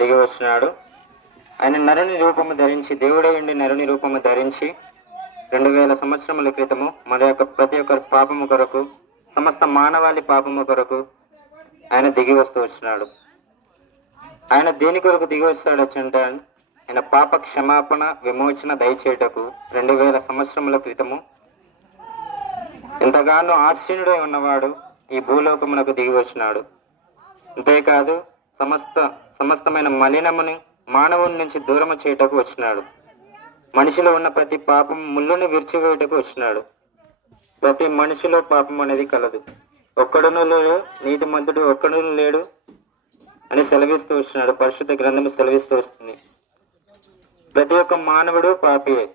దిగి వచ్చినాడు. ఆయన నరుని రూపము ధరించి, దేవుడై ఉండి నరుని రూపము ధరించి 2000 సంవత్సరముల క్రితము మన యొక్క ప్రతి ఒక్కరి పాపము కొరకు, సమస్త మానవాళి పాపము కొరకు ఆయన దిగి వస్తూ వచ్చినాడు. ఆయన దేని కొరకు దిగి వస్తాడు అంటే, ఆయన పాప క్షమాపణ విమోచన దయచేయటకు 2000 సంవత్సరముల క్రితము ఎంతగానో ఆశ్చర్యుడై ఉన్నవాడు ఈ భూలోకమునకు దిగి వచ్చినాడు. అంతేకాదు సమస్తమైన మలినముని మానవుని నుంచి దూరము చేయటకు వచ్చినాడు. మనిషిలో ఉన్న ప్రతి పాపం ముళ్ళుని విరిచివేయటకు వచ్చినాడు. ప్రతి మనిషిలో పాపం అనేది కలదు. ఒక్కడును లేడు, నీతిమంతుడు ఒక్కడు లేడు అని సెలవిస్తూ వచ్చినాడు. పరిశుద్ధ గ్రంథము సెలవిస్తూ వస్తుంది. ప్రతి ఒక్క మానవుడు పాపియే.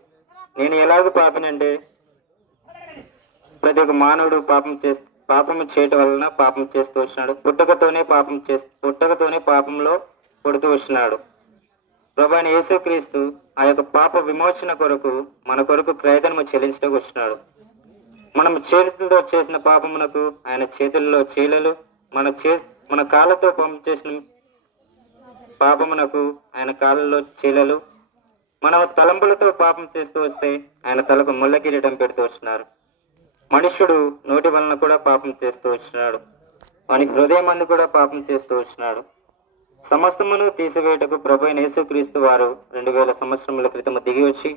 నేను ఎలాగ పాపినంటే, ప్రతి ఒక్క మానవుడు పాపము చేయటం వలన పాపం చేస్తూ వచ్చినాడు. పుట్టకతోనే పాపంలో పుడుతూ వచ్చినాడు. ప్రభువైన యేసుక్రీస్తు ఆ యొక్క పాప విమోచన కొరకు మన కొరకు క్రయధనము చెల్లించడానికి వచ్చినాడు. మనం చేతులతో చేసిన పాపమునకు ఆయన చేతుల్లో చీలలు, మన కాళ్ళతో పంపు చేసిన పాపమునకు ఆయన కాళ్ళలో చీలలు, మనం తలంపులతో పాపం చేస్తూ వస్తే ఆయన తలకు ముళ్ళ కిరీటం పెడుతూ వచ్చినారు. మనుష్యుడు నోటి వలన కూడా పాపం చేస్తూ వచ్చినాడు. వానికి హృదయం అందు కూడా పాపం చేస్తూ వచ్చినాడు. సమస్తమును తీసివేయటకు ప్రభువైన యేసుక్రీస్తు వారు 2000 సంవత్సరముల క్రితము దిగి వచ్చి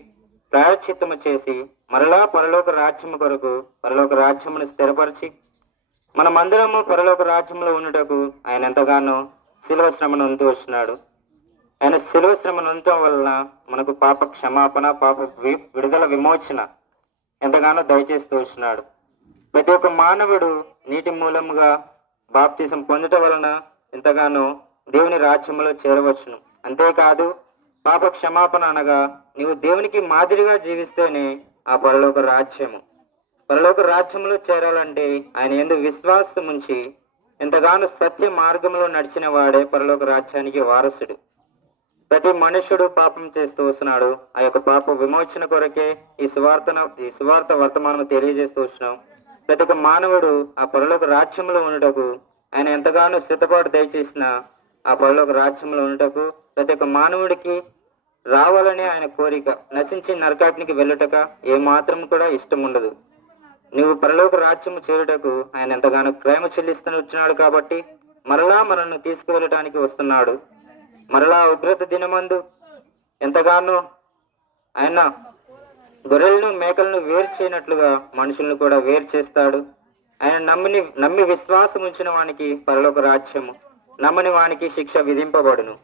ప్రాయశ్చిత్తము చేసి మరలా పరలోక రాజ్యము కొరకు పరలోక రాజ్యమును స్థిరపరిచి మనమందరము పరలోక రాజ్యంలో ఉండుటకు ఆయన ఎంతగానో శిలువ శ్రమను ఉంటూ వచ్చినాడు. ఆయన శిలువ శ్రమను ఉండటం వలన మనకు పాప క్షమాపణ, పాప విడుదల, విమోచన ఎంతగానో దయచేస్తూ వచ్చినాడు. ప్రతి ఒక్క మానవుడు నీటి మూలముగా బాప్తిసం పొందటం వలన ఎంతగానో దేవుని రాజ్యములో చేరవచ్చును. అంతేకాదు పాప క్షమాపణ అనగా నీవు దేవునికి మాదిరిగా జీవిస్తేనే ఆ పరలోక రాజ్యములో చేరాలంటే ఆయన యందు విశ్వాసం ఉంచి ఎంతగానో సత్య మార్గంలో నడిచిన వాడే పరలోక రాజ్యానికి వారసుడు. ప్రతి మనుష్యుడు పాపం చేస్తూ వస్తున్నాడు. ఆ యొక్క పాప విమోచన కొరకే ఈ సువార్త వర్తమానం తెలియజేస్తూ వచ్చినాం. ప్రతి ఒక్క మానవుడు ఆ పరలోక రాజ్యంలో ఉండటకు ఆయన ఎంతగానో సిద్ధపాటు దయచేసిన ఆ పరలోక రాజ్యంలో ఉండటకు ప్రతి ఒక్క మానవుడికి రావాలనే ఆయన కోరిక. నశించి నరకాగ్నికి వెళ్ళటక ఏమాత్రం కూడా ఇష్టం ఉండదు. నువ్వు పరలోక రాజ్యము చేరుటకు ఆయన ఎంతగానో ప్రేమ చెల్లిస్తూ వచ్చినాడు. కాబట్టి మరలా మనల్ని తీసుకువెళ్ళటానికి వస్తున్నాడు. మరలా ఉగ్రత దినమందు ఎంతగానో ఆయన గొర్రెలను మేకలను వేరు చేయనట్లుగా మనుషులను కూడా వేరు చేస్తాడు. ఆయన నమ్మి విశ్వాసం ఉంచిన వానికి పరలోక రాజ్యము, నమ్మని వానికి శిక్ష విధింపబడును.